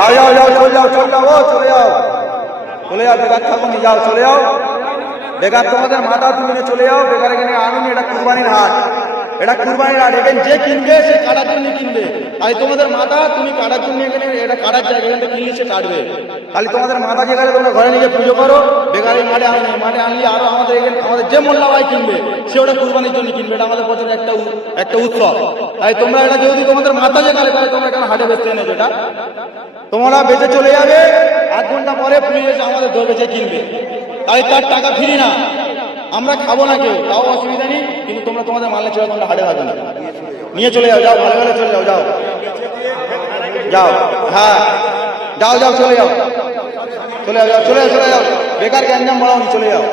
যাও যাও যাও চলে যাও চলে যাও ও চলে যাও চলে যাও বেকার থাকো নি যাও চলে যাও বেকার তোমাদের মাথা তুমি চলে যাও বেকার এখানে আনুনি এটা কুরবানির হাট এটা কুরবানির হাট এখানে যে কিনবে সে কাটার জন্য কিনবে তাই তোমাদের মাথা তুমি কাটার জন্য এখানে এটা কাটার জায়গা এখানে কিনলে সে কাটবে খালি তোমাদের মাথা যেখানে তোমরা ঘরে নিয়ে পুজো করো বেকারের মাঠে আনলে মাঠে আনলে আরো আমাদের এখানে আমাদের যে মোল্লা ভাই কিনবে সে ওটা কুরবানির জন্য কিনবে এটা আমাদের বছরের একটা উৎসব তাই তোমরা এটা যদি তোমাদের মাথা যেখানে তাহলে তোমরা এখানে হাটে বেচতে এনেছো এটা তোমরা বেঁচে চলে যাবে 8 ঘন্টা পরে পুলিশ এসে আমাদের ধরবে যে কিনবে তাই তার টাকা ফিরি না আমরা খাবো না কেউ তাও অসুবিধা নেই কিন্তু তোমরা তোমাদের মালে চলে তোমরা হাটে থাকবে না নিয়ে চলে যাও যাও ভালো ভালো চলে যাও যাও যাও হ্যাঁ যাও যাও চলে যাও চলে যাও চলে যাও চলে যাও বেকার গ্যাঞ্জাম বাড়াও চলে যাও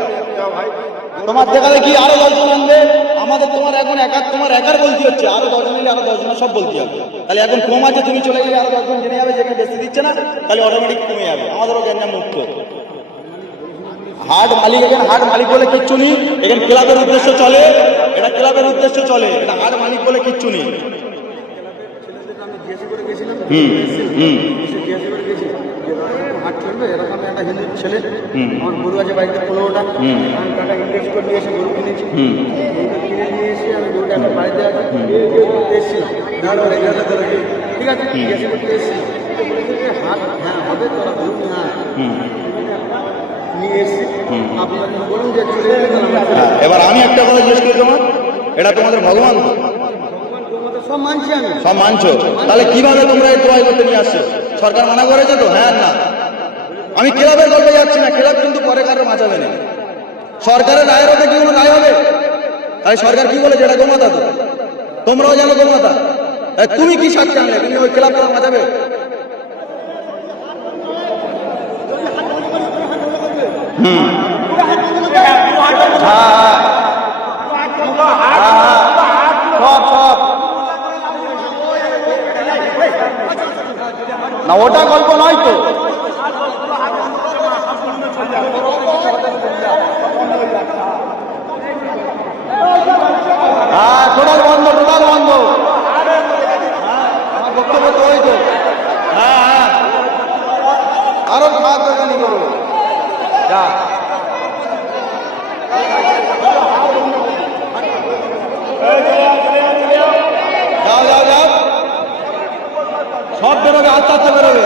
তোমার দেখা দেখি আরো 10 জন আনবে আমাদের তোমার এখন তোমার একার বলতে হচ্ছে আরো 10 জন এলে আরো 10 জন সব বলতে হবে তাহলে এখন কম আছে তুমি চলে গেলে আরো 10 জন জেনে যাবে যেখানে বেশি দিচ্ছে না তাহলে অটোমেটিক কমে যাবে আমাদেরও গ্যাঞ্জাম মুক্ত হাট মালিক এখানে হাট মালিক বলে কিচ্ছু নেই এখানে ক্লাবের উদ্দেশ্য চলে এটা ক্লাবের উদ্দেশ্য চলে এটা হাট মালিক বলে কিচ্ছু নেই হাট চলবে এরকম একটা হিন্দু ছেলে আমার গরু আছে বাড়িতে 15টা আমি টাকা ইনভেস্ট করে নিয়ে এসে গরু কিনেছি কিনে নিয়ে এসে আমি গরুটা এখন বাড়িতে আছে এসেছিলাম ঠিক আছে জিজ্ঞাসা করতে এসেছিলাম হাট হ্যাঁ হবে তোরা গরু হ্যাঁ নিয়ে এসেছি আপনাকে বলুন যে চলে এবার আমি একটা কথা জিজ্ঞেস করি তোমার এটা তোমাদের ভগবান তো সব মানছি আমি সব মানছো তাহলে কিভাবে তোমরা এই দোয়াই করতে নিয়ে আসছো সরকার মানা করেছে তো হ্যাঁ না আমি ক্লাবের গল্পে যাচ্ছি না ক্লাব কিন্তু পরে কারো বাঁচাবে না সরকারের রায়ের ওতে কি কোনো রায় হবে তাই সরকার কি বলে যেটা গোমাতা তো তোমরাও জানো গোমাতা তুমি কি সাক্ষী আনলে তুমি ওই ক্লাব তোরা বাঁচাবে না ওটা গল্প নয় তো হ্যাঁ টোটাল বন্ধ আমার বক্তব্য তো ওই তো হ্যাঁ আরো মাধ্যমে করো যা যাও যাও যাও সব বেরোবে আস্তে আস্তে বেরোবে